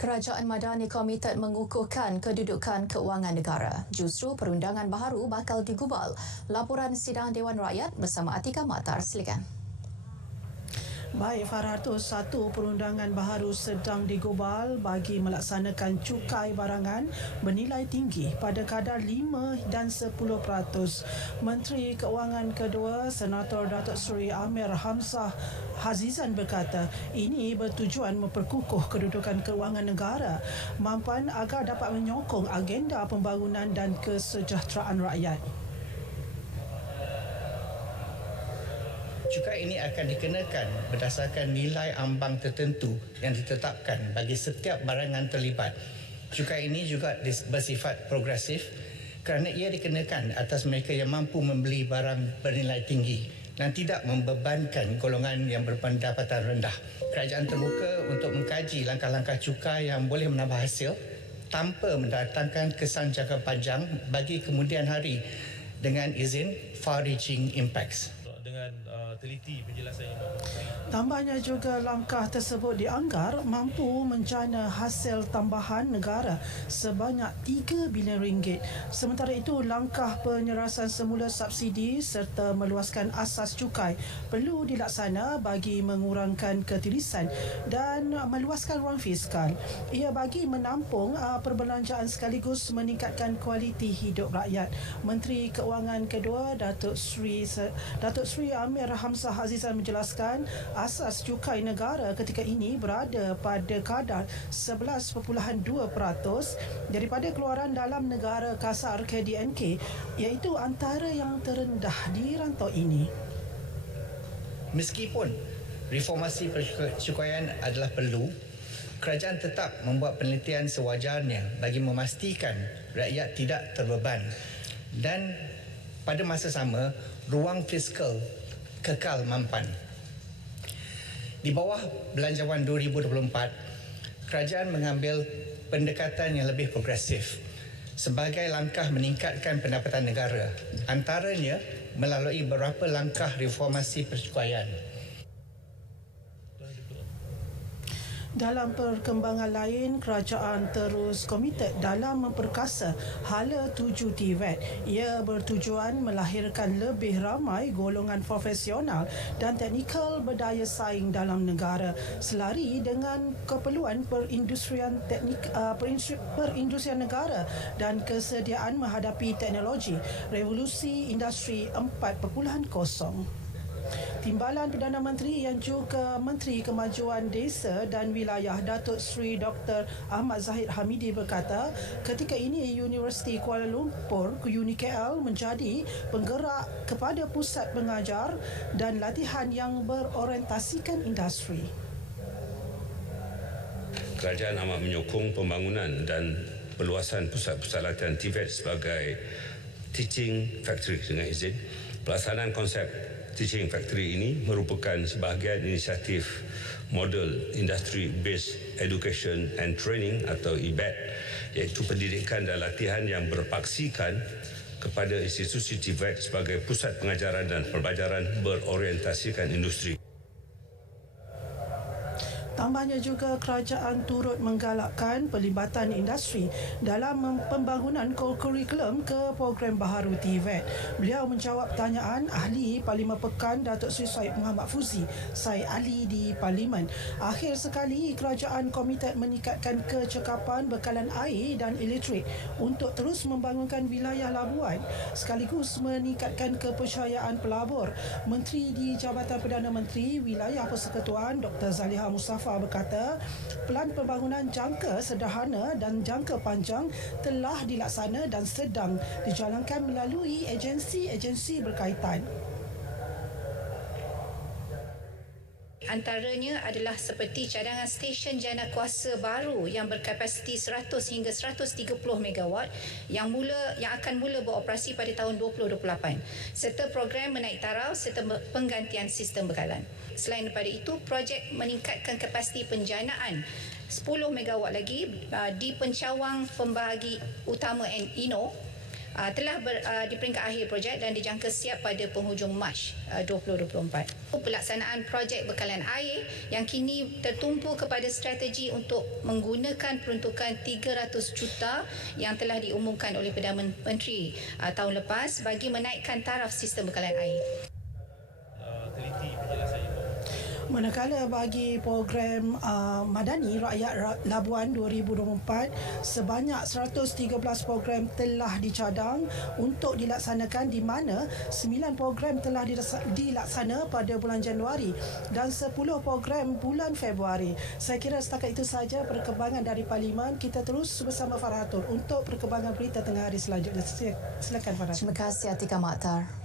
Kerajaan Madani komited mengukuhkan kedudukan keuangan negara. Justru perundangan baharu bakal digubal. Laporan sidang Dewan Rakyat bersama Atika Matar. Silakan. Baik Farah, satu perundangan baharu sedang digubal bagi melaksanakan cukai barangan bernilai tinggi pada kadar 5 dan 10%. Menteri Keuangan kedua, Senator Datuk Seri Amir Hamzah Azizan berkata, ini bertujuan memperkukuh kedudukan keuangan negara mampan agar dapat menyokong agenda pembangunan dan kesejahteraan rakyat. Cukai ini akan dikenakan berdasarkan nilai ambang tertentu yang ditetapkan bagi setiap barangan terlibat. Cukai ini juga bersifat progresif kerana ia dikenakan atas mereka yang mampu membeli barang bernilai tinggi dan tidak membebankan golongan yang berpendapatan rendah. Kerajaan terbuka untuk mengkaji langkah-langkah cukai yang boleh menambah hasil tanpa mendatangkan kesan jangka panjang bagi kemudian hari dengan izin far-reaching impacts. Dengan teliti penjelasan yang memberi. Tambahnya juga langkah tersebut dianggar mampu menjana hasil tambahan negara sebanyak 3 bilion ringgit. Sementara itu, langkah penyerasan semula subsidi serta meluaskan asas cukai perlu dilaksana bagi mengurangkan ketirisan dan meluaskan ruang fiskal. Ia bagi menampung perbelanjaan sekaligus meningkatkan kualiti hidup rakyat. Menteri Keuangan kedua, Datuk Seri Amir Hamzah Azizan menjelaskan asas cukai negara ketika ini berada pada kadar 11.2% daripada keluaran dalam negara kasar KDNK, iaitu antara yang terendah di rantau ini. Meskipun reformasi percukaian adalah perlu, kerajaan tetap membuat penelitian sewajarnya bagi memastikan rakyat tidak terbeban dan pada masa sama ruang fiskal kekal mampan. Di bawah Belanjawan 2024, kerajaan mengambil pendekatan yang lebih progresif sebagai langkah meningkatkan pendapatan negara, antaranya melalui beberapa langkah reformasi percukaian. Dalam perkembangan lain, kerajaan terus komited dalam memperkasa hala 7 TVET. Ia bertujuan melahirkan lebih ramai golongan profesional dan teknikal berdaya saing dalam negara selari dengan keperluan perindustrian negara dan kesediaan menghadapi teknologi revolusi industri 4.0. Timbalan Perdana Menteri yang juga Menteri Kemajuan Desa dan Wilayah, Datuk Seri Dr. Ahmad Zahid Hamidi berkata, ketika ini Universiti Kuala Lumpur UniKL menjadi penggerak kepada pusat pengajar dan latihan yang berorientasikan industri. Kerajaan amat menyokong pembangunan dan perluasan pusat-pusat latihan TVET sebagai teaching factory dengan izin. Pelaksanaan konsep Teaching Factory ini merupakan sebahagian inisiatif model Industry Based Education and Training atau IBET, iaitu pendidikan dan latihan yang berpaksikan kepada institusi TVET sebagai pusat pengajaran dan pembelajaran berorientasikan industri. Tambahnya juga kerajaan turut menggalakkan pelibatan industri dalam pembangunan kurikulum ke program baharu TVET. Beliau menjawab pertanyaan ahli Parlimen Pekan Datuk Seri Syed Muhammad Fuzi Syed Ali di Parlimen. Akhir sekali, kerajaan komited meningkatkan kecekapan bekalan air dan elektrik untuk terus membangunkan wilayah labuan sekaligus meningkatkan kepercayaan pelabur. Menteri di Jabatan Perdana Menteri Wilayah Persekutuan Dr. Zaliha Mustafa berkata, pelan pembangunan jangka sederhana dan jangka panjang telah dilaksana dan sedang dijalankan melalui agensi-agensi berkaitan. Antaranya adalah seperti cadangan stesen jana kuasa baru yang berkapasiti 100 hingga 130 megawatt yang akan mula beroperasi pada tahun 2028 serta program menaik taraf serta penggantian sistem bekalan. Selain daripada itu, projek meningkatkan kapasiti penjanaan 10 megawatt lagi di pencawang pembahagi utama Ino di peringkat akhir projek dan dijangka siap pada penghujung Mac 2024. Pelaksanaan projek bekalan air yang kini tertumpu kepada strategi untuk menggunakan peruntukan 300 juta yang telah diumumkan oleh Perdana Menteri tahun lepas bagi menaikkan taraf sistem bekalan air. Teliti penjelasan itu. Manakala bagi program Madani Rakyat Labuan 2024, sebanyak 113 program telah dicadang untuk dilaksanakan, di mana 9 program telah dilaksana pada bulan Januari dan 10 program bulan Februari. Saya kira setakat itu saja perkembangan dari Parlimen. Kita terus bersama Farhatul untuk perkembangan berita tengah hari selanjutnya. Silakan Farhatul. Terima kasih Atika Makhtar.